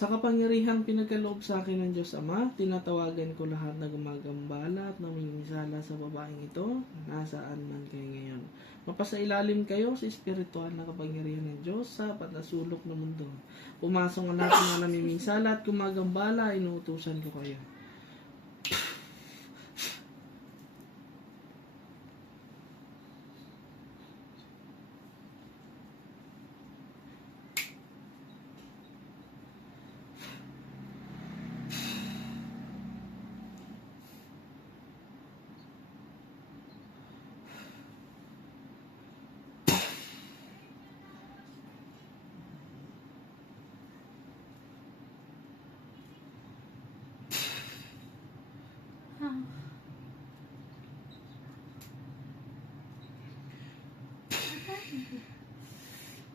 Sa kapangyarihang pinagkaloob sa akin ng Diyos Ama, tinatawagan ko lahat na gumagambala at nangingisala sa babaeng ito, nasaan man kayo ngayon. Mapasailalim kayo sa espiritual na kapangyarihan ng Diyos sa patasulok ng mundo. Pumasok ang lahat ng namiminsala at gumagambala, inuutusan ko kayo.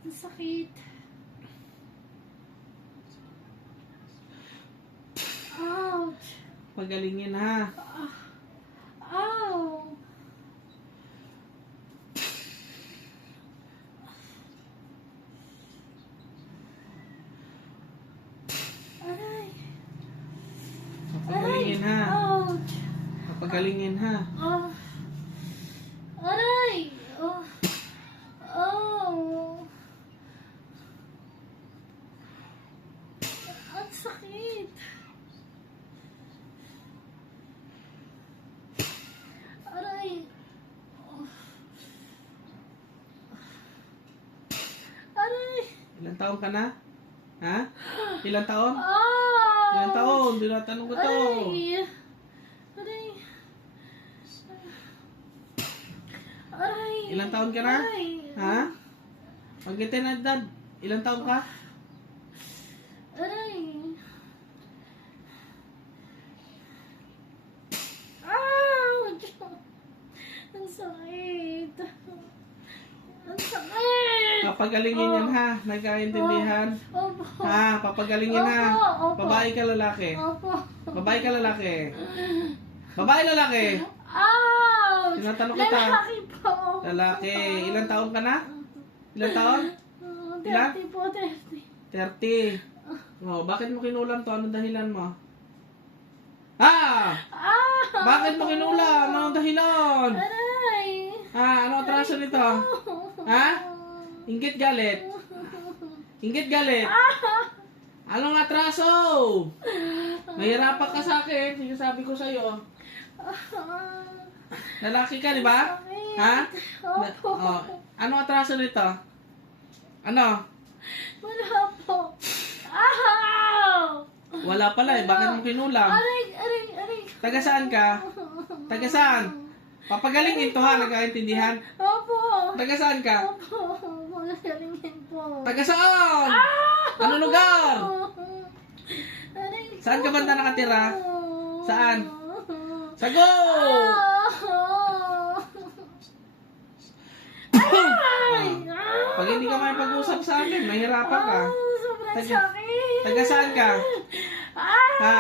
Ang sakit. Ouch. Pagalingin ha. Ow. Aray. Pagalingin ha. Ouch. Pagalingin ha. Aray. Oh. Oh. Ang sakit. Aray. Oh. Aray. Ilang taon ka na? Ha? Ilang taon? Ah. Ilang taon? Tinatanong ko to. Aray. Aray. Aray. Ilang taon ka na? Aray. Ha? Pagkitin na edad. Ilang taon ka? Aray. Ouch! Ang sakit. Ang sakit. Papagalingin yan ha. Nagkaintindihan? Opo. Ha? Papagalingin ha. Opo, opo. Babae ka lalaki? Opo. Babae ka lalaki? Babae lalaki? Ouch! Tinatanong kita. Lalaki po. Lalaki. Ilang taon ka na? Ilang taon? Ilan? 30 po, 30. 30. Oh, bakit mo kinulam to? Anong dahilan mo? Ha? Ah! Bakit mo kinulam? Anong dahilan? Aray! Ha? Anong atraso nito? Ha? Inggit galit? Inggit galit? Anong atraso? Mahirapan ka sa akin. Sinasabi ko sa'yo. Lalaki ka, di ba? Ha? Opo. Oh, anong atraso nito? Ano? Wala po. Ow! Wala pala eh. Bakit mo kinulam? Aray, aray, aray. Taga saan ka? Taga saan? Papagalingin to ha, nagkaintindihan. Opo. Taga saan ka? Opo. Magagalingin po. Taga saan? Ano lugar? Aray. Saan ka banda nakatira? Saan? Sagot! Pag hindi ka may pag-usap sa amin, mahirapan ka. Sobrang Taga- sakit. Taga saan ka? Ha?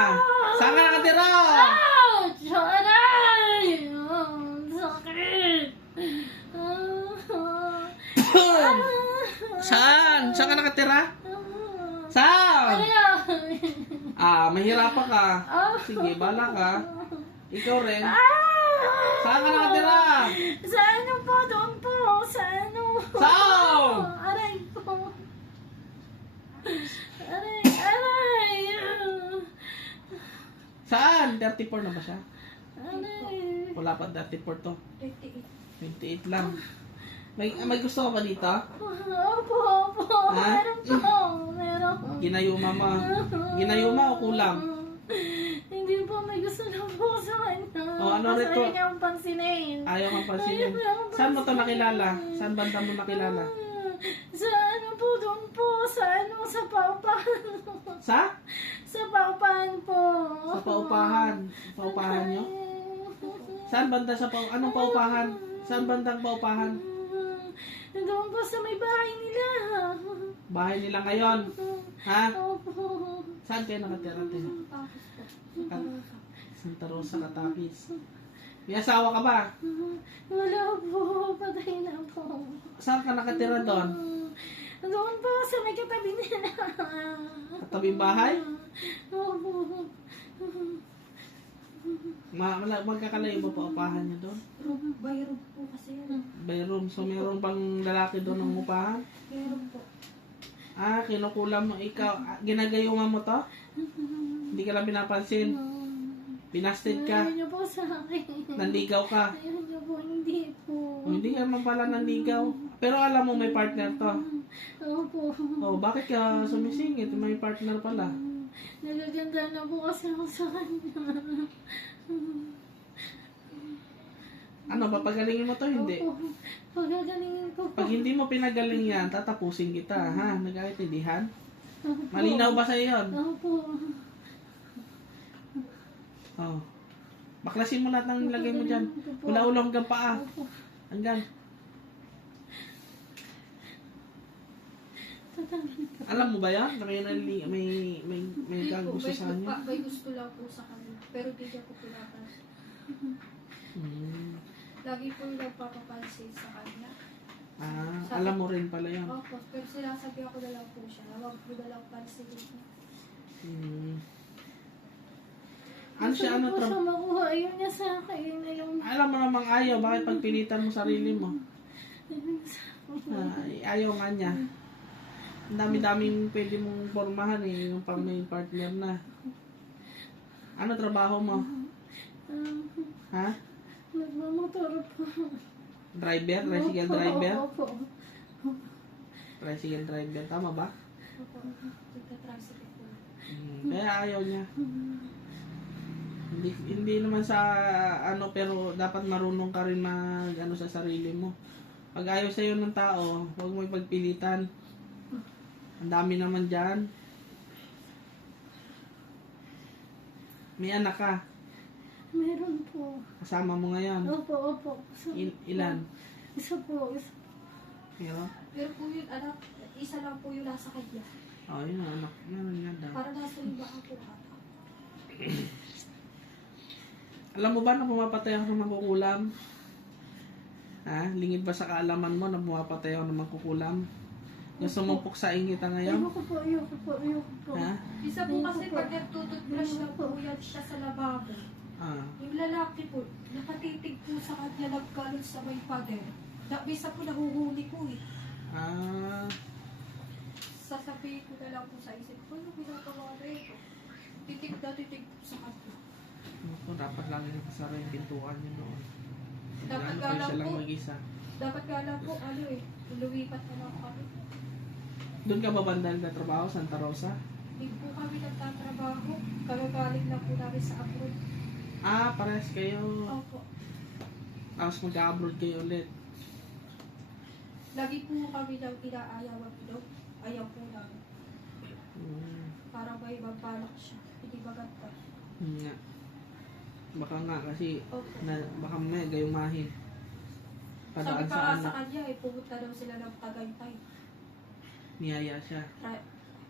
Saan ka nakatira? Ouch! Aray! Sakit! Saan? Saan ka nakatira? Saan? Mahirapan ka. Sige, bala ka. Ikaw rin. Saan ka nakatira? Sa ano po? Doon po. Sa ano? Saan? Aray po. Aray, aray. Saan? 34 na ba siya? Aray. Wala pa 34 to. 28. 28 lang. May gusto ka ba dito? Opo, opo. Ha? Meron po. Meron. Ginayuma mo. Ginayuma o kulang? Hindi po, may gusto na po sa kanya. O, ano Kasi rito? ayaw niyang pansinin. Ayaw kang pansinin. Saan mo to nakilala? Saan banda mo nakilala? Sa ano po, doon po. Sa ano, sa paupahan. Sa? Sa paupahan po. Sa paupahan. Paupahan nyo? Saan banda sa anong paupahan? Saan bandang paupahan? Doon po sa may bahay nila. Bahay nila ngayon. Ha? Opo. Saan kayo nakatira? Santa Rosa, Katapis. May asawa ka ba? Wala po. Patay na po. Saan ka nakatira doon? Doon po sa may katabi nila. Katabing bahay? Opo. Magkakalayo ba po upahan niyo doon? By room po kasi yan. By room. So, meron bang lalaki doon ng upahan? Meron po. Kinukulam mo ikaw. Ginagayungan mo to? Hindi ka lang pinapansin. Binasted ka. Ayaw niyo po sa akin. Nanligaw ka. Ayaw niyo po, hindi po. Hindi ka naman pala nanligaw. Pero alam mo may partner to. Opo. Bakit ka sumisingit? May partner pala. Nagaganda na po kasi ako sa kanya. Papagalingin mo to? Hindi. Opo. Pagagalingin ko po. Pag hindi mo pinagaling yan, tatapusin kita, ha? Nagkaintindihan? Malinaw ba sa'yo yun? Opo. Oh. Baklasin mo lahat ng nilagay mo dyan. Mula ulo hanggang paa. Opo. Hanggang. Tatanggalin ko. Alam mo ba yan? Na may Hindi po, gusto sa kanya? may gusto lang po sa kanya. Pero di niya po pinapansin. Lagi po yung nagpapapansin sa kanya. Alam mo rin pala yan. Opo, pero sinasabi ako na lang po siya. Huwag po na lang pansin niya. Ano siya, Gusto ko po siya makuha. Ayaw niya sa akin. Alam mo namang ayaw. Bakit pagpilitan mo sarili mo? Ayaw nga niya. Ang dami-daming pwede mong formahan yung pang may partner na. Ano trabaho mo? Ha? Nagmamotor po. Driver? Tricycle driver? Opo. Tricycle driver. Tama ba? Opo, nagtatransfer po. Kaya ayaw niya. Hindi naman sa pero dapat marunong ka rin sa sarili mo. Pag ayaw sa'yo ng tao, huwag mo ipagpilitan. Ang dami naman dyan. May anak ka. Meron po. Kasama mo ngayon. Opo. Ilan? Isa po. Meron? Pero po yun, anak, isa lang po yung nasa kanya. Yun ang anak. Meron nga daw. Para nasa iba ako ata. Alam mo ba na pumapatay ako ng mangkukulam? Lingid ba sa kaalaman mo na pumapatay ako ng mangkukulam? Gusto mo puksain kita ngayon? Ayoko po. Ha? Isa po kasi pag nagtututbrush na po yan siya sa lababo. Yung lalaki po, nakatitig po sa kanya nagkalot sa may pader. Bisa po nahuhuli ko eh. Sasabihin ko na lang po sa isip ko, ano ginagawa na ito? Titig po sa kanya. Dapat lang nakasara yung pintuan yun noon. Dapat Lalo nga pa lang siya lang po, mag-isa. dapat nga lang po, lumipat na lang kami. Doon ka ba banda nagtatrabaho, Santa Rosa? Hindi po kami nagtatrabaho. Kagagaling lang po namin sa abroad. Parehas kayo. Opo. Tapos mag-abroad kayo ulit. Lagi po kami nang inaayawan daw. Ayaw po namin. Parang may ibang balak siya. Hindi maganda. Nga. Baka nga kasi Opo. baka may gayumahin. Sabi Padaan pa sa nga anak. sa kanya pumunta daw sila ng Tagaytay. Niyaya siya.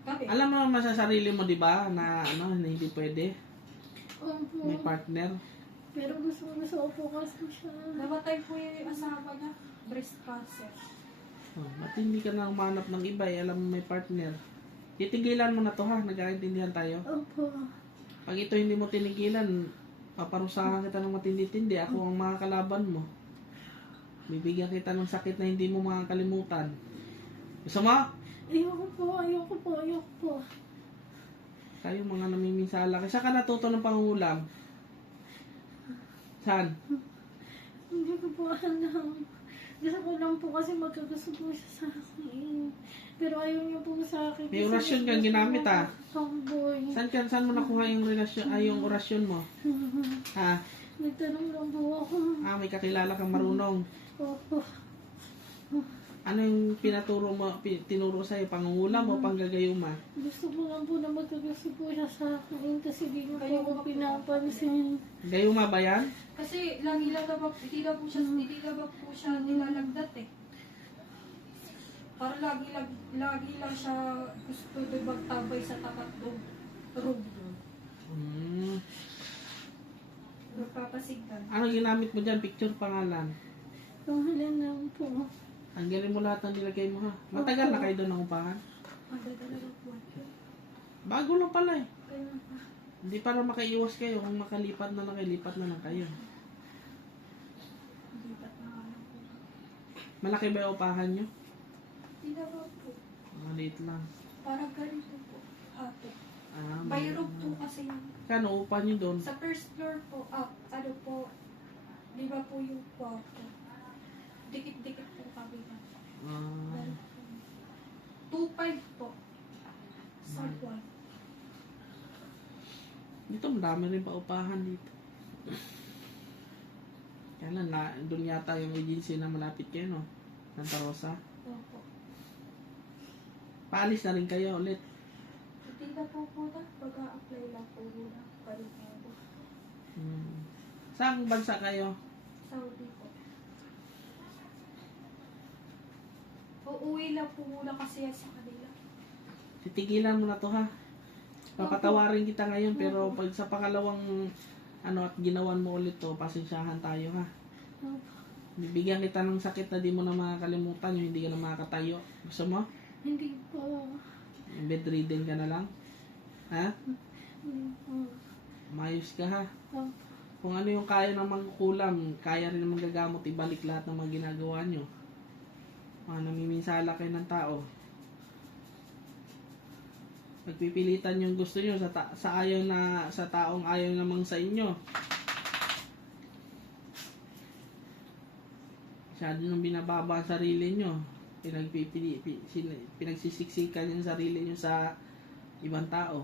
Kami. Alam mo naman sa sarili mo, di ba, na na hindi pwede. Opo. May partner. Pero gusto ko po kasi siya. Namatay po yung asawa niya. Breast cancer. Ba't hindi ka na umanap ng iba alam mo may partner. Titigilan mo na to ha, nagkaintindihan tayo. Opo. Pag ito hindi mo tinigilan, paparusahan kita ng matindi-tindi. Ako ang mga kalaban mo. Bibigyan kita ng sakit na hindi mo makakalimutan. Gusto mo? Ayoko po. Tayo mga namiminsala. Kasi ka natuto ng pangungulam? Saan? Hindi ko po alam. Gusto ko lang po kasi magkagusto po siya sa akin. Pero ayaw niya po sa akin. May orasyon kang ginamit Tomboy. Saan mo nakuha yung relasyon, yung orasyon mo? Ha? Nagtanong lang po ako. May kakilala kang marunong. Opo. Ano yung tinuro sa'yo? Pangungulam o panggagayuma? Gusto ko lang po na magkagusto po siya sa akin kasi di niya po Kayo ako ba po? pinapansin. Gayuma ba yan? Kasi lagi lang naman, hindi na po siya nilalagdat eh. Para lagi lang siya gusto doon magtabay sa tapat doon. Room doon. Nagpapasigdan. Ano ginamit mo dyan? Picture, pangalan? Pangalan lang po. Tanggalin mo lahat ng nilagay mo ha. Matagal na kayo doon ng upahan? Magdadalawang buwan. Bago lang pala eh. Kaya pa. Hindi para makaiwas kayo. Kung makalipat na lang kayo, lipat na lang kayo. Lipat na nga lang po. Malaki ba yung upahan nyo? Hindi naman po. Maliit lang. Parang ganito po. Hato. May- By rope po kasi yan. Kano upa nyo doon? Sa first floor po, ano po, di ba po yung kwarto? Dikit-dikit po kami na. Ah, 2.5 po. Sa buwan. dito marami rin pa upahan dito. Kaya lang, doon yata yung agency na malapit kayo, no? Santa Rosa. Opo. Paalis na rin kayo ulit. Hindi na po po na. Pag-a-apply lang po muna. Balik na po. Saan bansa kayo? Saudi po. Uuwi lang po muna kasi yan sa kanila. Titigilan mo na to ha. Papatawarin kita ngayon pero pag sa pangalawang at ginawan mo ulit to, pasensyahan tayo ha. Bibigyan kita ng sakit na di mo na makakalimutan yung hindi ka na makakatayo. Gusto mo? Hindi po. Bedridden ka na lang? Ha? Hindi po. Mayos ka ha. Opo. Kung ano yung kaya namang kulang, kaya rin namang gagamot, ibalik lahat ng mga ginagawa nyo. Namiminsala kayo ng tao. Pagpipilitan yung gusto nyo sa taong ayaw namang sa inyo. Masyado nang binababa ang sarili nyo. Pinagsisiksikan yung sarili nyo sa ibang tao.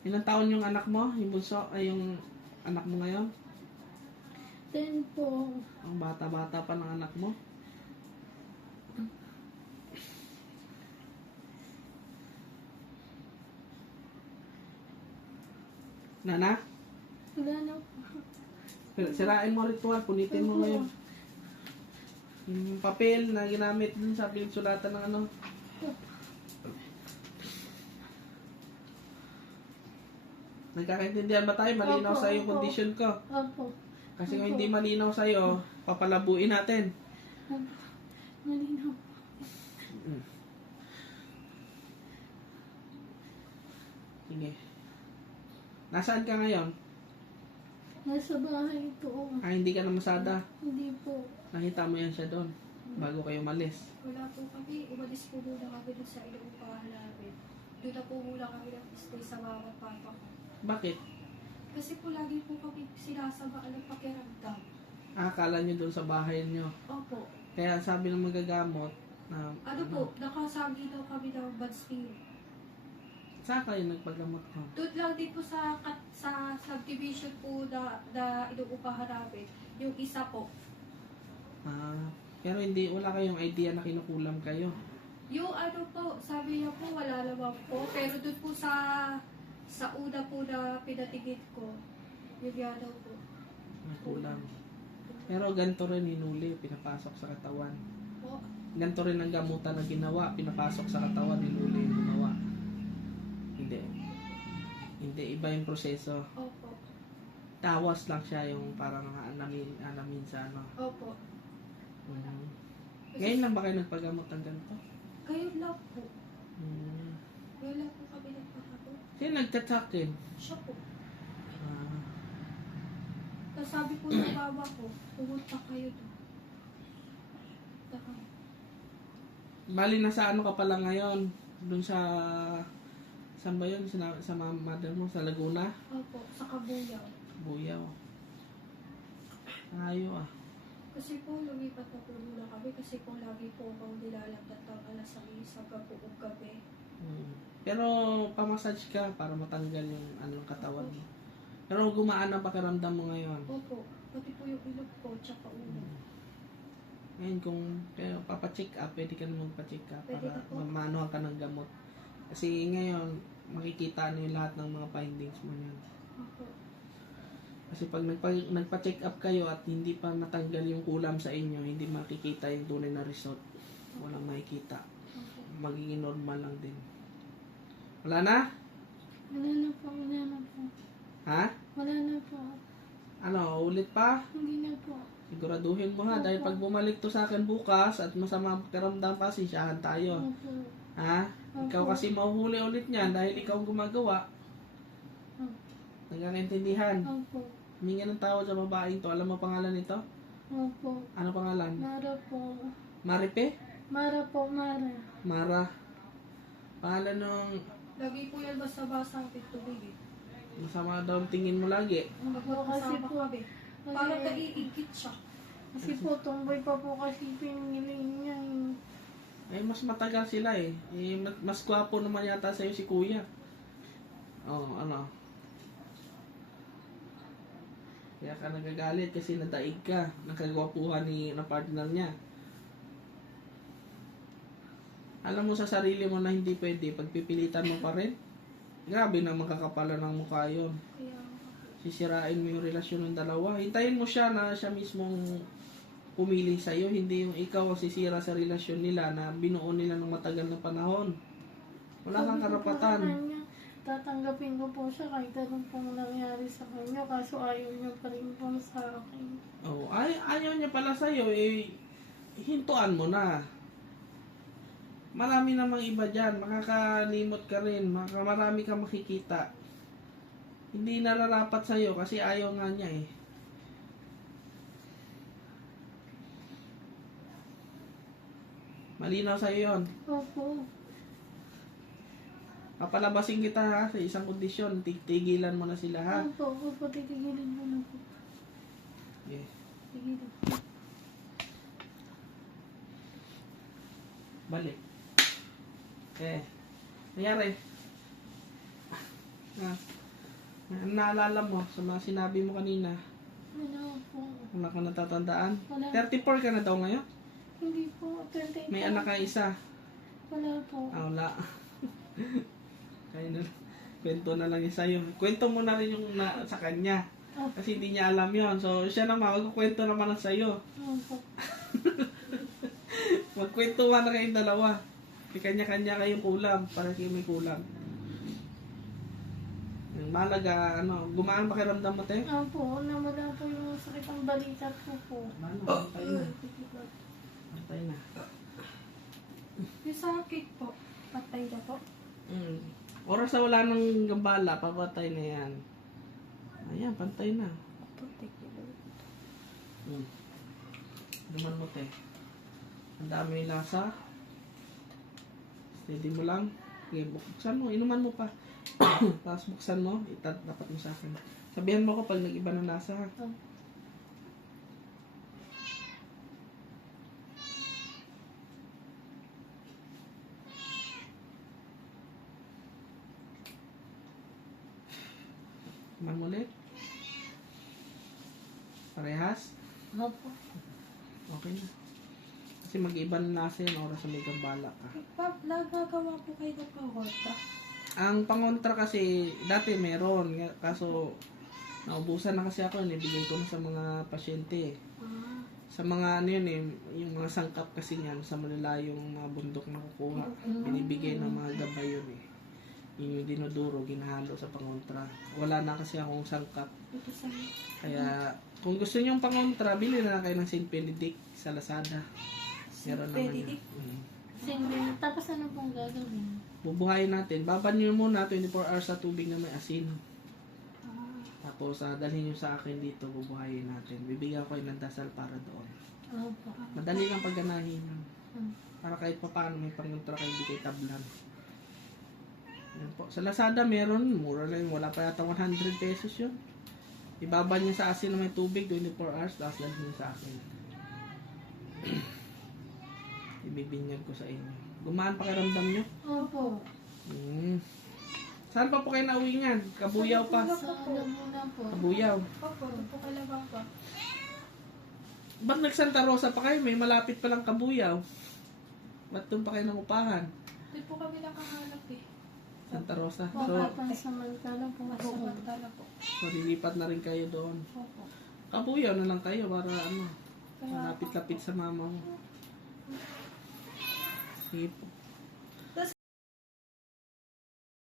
Ilang taon yung anak mo? Yung bunso? Ay, yung anak mo ngayon? 10 po. Ang bata-bata pa ng anak mo? Nana? Wala na po. Sirain mo ritual, punitin mo ngayon. Yung papel na ginamit dun sa pinsulatan ng ano. Nagkakaintindihan ba tayo? Malinaw Opo, sa yung opo. condition ko. Opo. Kasi kung hindi malinaw sa'yo, papalabuin natin. Malinaw. Sige. Nasaan ka ngayon? Nasa bahay po. Hindi ka na masada. Hindi po. Nakita mo yan siya doon. Bago kayo malis. Wala po kami. Umalis po muna kami dun sa inuupahan namin. Doon na po muna kami nag-stay sa mama at papa ko. Bakit? Kasi po lagi po kami sinasabaan ng pakiramdam. Akala nyo doon sa bahay nyo. Opo. Kaya sabi ng magagamot na Ano po, nakasagi daw kami ng bad spirit. saan kayo nagpagamot ko? Doon lang din po sa subdivision po na inuupahan namin. Yung isa po. Pero wala kayong idea na kinukulam kayo. Yung ano po, sabi niya po wala naman po. Pero doon po sa una po na pinatigit ko, yung yan daw po. Kulang. Pero ganito rin hinuli, pinapasok sa katawan. Po, Ganito rin ang gamutan na ginawa, pinapasok sa katawan, hinuli yung ginawa. Hindi, iba yung proseso. opo. Tawas lang siya yung parang anamin sa ano. Opo. Mhm. Ngayon lang ba kayo nagpagamot ng ganito? Kayo lang po. Mhm. Ngayon lang po kami nagpapagod. Sino nagchat-chatin? Siya po. Ah, Tapos sabi po ng mama ko, pumunta kayo doon. bali nasa ano ka pala ngayon? Doon sa... Saan ba yun? Sa mother mo? Sa Laguna? Opo, sa Kabuyaw. Buyaw. Ayo ah. Kasi po, lumipat na po muna kami kasi po lagi po akong nilalagdat ng alas 6 hanggang buong gabi. Pero pamassage ka para matanggal yung anong katawan mo. Pero gumaan ang pakiramdam mo ngayon. Opo, pati po yung ilog ko, tsaka ulo. Ngayon kung papacheck up, pwede ka naman magpa-check up Pwede para na po. maanuhan ka ng gamot. Kasi ngayon, makikita na yung lahat ng mga findings mo yan. Opo. Kasi pag nagpa-check up kayo at hindi pa natanggal yung kulam sa inyo, hindi makikita yung tunay na result. Walang makikita. Opo. Magiging normal lang din. Wala na? Wala na po. Wala na po. Ha? Wala na po. Ano, ulit pa? Hindi na po. Siguraduhin mo ha, dahil pag bumalik to sa akin bukas at masama ang pakiramdam pa, sisyahan tayo. Opo. Ha? Ikaw kasi mahuhuli ulit niyan dahil ikaw ang gumagawa. Nagkakaintindihan. Opo. Humingi ng tawad sa babaeng to. Alam mo pangalan nito? Opo. Ano pangalan? Mara po. Maripe? Mara po, Mara. Mara. Pangalan nung Lagi po yan basta-basta ang tubig eh. masama daw ang tingin mo lagi. Magkakasama po. kami. Parang naiigit siya. Kasi po, tomboy pa po kasi pinili niya. Eh, mas matagal sila eh. Mas gwapo naman yata sa'yo si kuya. Oh, ano? Kaya ka nagagalit kasi nadaig ka ng kagwapuhan na partner niya. Alam mo sa sarili mo na hindi pwede, pagpipilitan mo pa rin. Grabe na makakapala ng mukha yun. Kaya, Sisirain mo yung relasyon ng dalawa. Hintayin mo siya na siya mismong pumili sa'yo, hindi yung ikaw ang sisira sa relasyon nila na binuo nila ng matagal na panahon. Wala kang karapatan. Tatanggapin ko po siya kahit anong pong nangyari sa kanya, kaso ayaw niya pa rin po sa akin. Oh, ayaw niya pala sa'yo, eh, hintuan mo na. Marami namang iba dyan, makakalimot ka rin, marami kang makikita. Hindi nararapat sa'yo kasi ayaw nga niya eh. Malinaw sa'yo yun. Opo. Papalabasin kita ha, sa isang kondisyon, tigilan mo na sila ha. Opo, titigilin mo na po. Yeah. Tigilan. Balik. Nangyari. Naalala mo sa mga sinabi mo kanina. Ano po? Wala ka natatandaan? Wala. 34 ka na daw ngayon? Hindi po, 28. May anak ka isa? Wala po. Wala. Kaya na, kwento na lang yun sa'yo. Kwento mo na rin yung sa kanya. Kasi hindi niya alam yon. So, siya naman, magkukwento naman na sa'yo. Opo. Magkwentuhan na kayong dalawa. May kanya-kanya kayong kulam. Para kayo may kulam. Ang malaga, gumaan pakiramdam mo, te? Opo, nawala po yung sakit ang balikat ko po. Pantay na. Pantay na. yung sakit po, patay na po. Oras na wala ng gambala, papatay na yan. Ayan, pantay na. Naman mo, te. Ang dami yung lasa. Steady mo lang. Okay, buksan mo. Inuman mo pa. Tapos buksan mo. Dapat mo sa akin. Sabihan mo ko pag nag-iba ng lasa. Ha? Inuman mo ulit. Parehas. Opo. Okay na. Kasi mag-iba ng lasa yun oras na may gambala ka. Nagagawa po kayo ng pangkontra. Ang pangontra kasi, dati meron. Kaso, naubusan na kasi ako. Nibigay ko na sa mga pasyente. Sa mga ano yun eh, yung mga sangkap kasi niyan, sa malalayong mga bundok na kukuha. Binibigay ng mga gabay yun eh. Yung dinuduro, ginahalo sa pangontra. Wala na kasi akong sangkap. Ito sa Kaya, kung gusto niyo yung pangontra, bilhin na lang kayo ng St. Benedict sa Lazada. Meron naman yun. Singling. Tapos ano pong gagawin? Bubuhayin natin. Babanyo muna 24 hours sa tubig na may asin. Tapos, dalhin nyo sa akin dito, bubuhayin natin. Bibigyan ko kayo ng dasal para doon. Opo. Madali lang pagganahin. Para kahit pa paano may pangontra kayo, hindi kayo tablan. Yan po. Sa Lazada meron, mura lang. Wala pa yata 100 pesos yun. Ibaba nyo sa asin na may tubig, 24 hours, tapos dalhin nyo sa akin. Ibibinyag ko sa inyo. Gumaan pakiramdam nyo? Opo. Saan pa po kayo nauwi niyan? Kabuyaw pa. Sa ano muna po? Kabuyaw. Opo, po kailangan pa. Ba't nag-Santa Rosa pa kayo? May malapit pa lang Kabuyaw. Ba't doon pa kayo nangupahan? Hindi po kami nakahanap eh. Santa Rosa. Opo, So, pansamantala po. Masamantala po. lilipat na rin kayo doon. Opo. Kabuyaw na lang kayo para Kaya malapit-lapit sa mama mo. Sige po.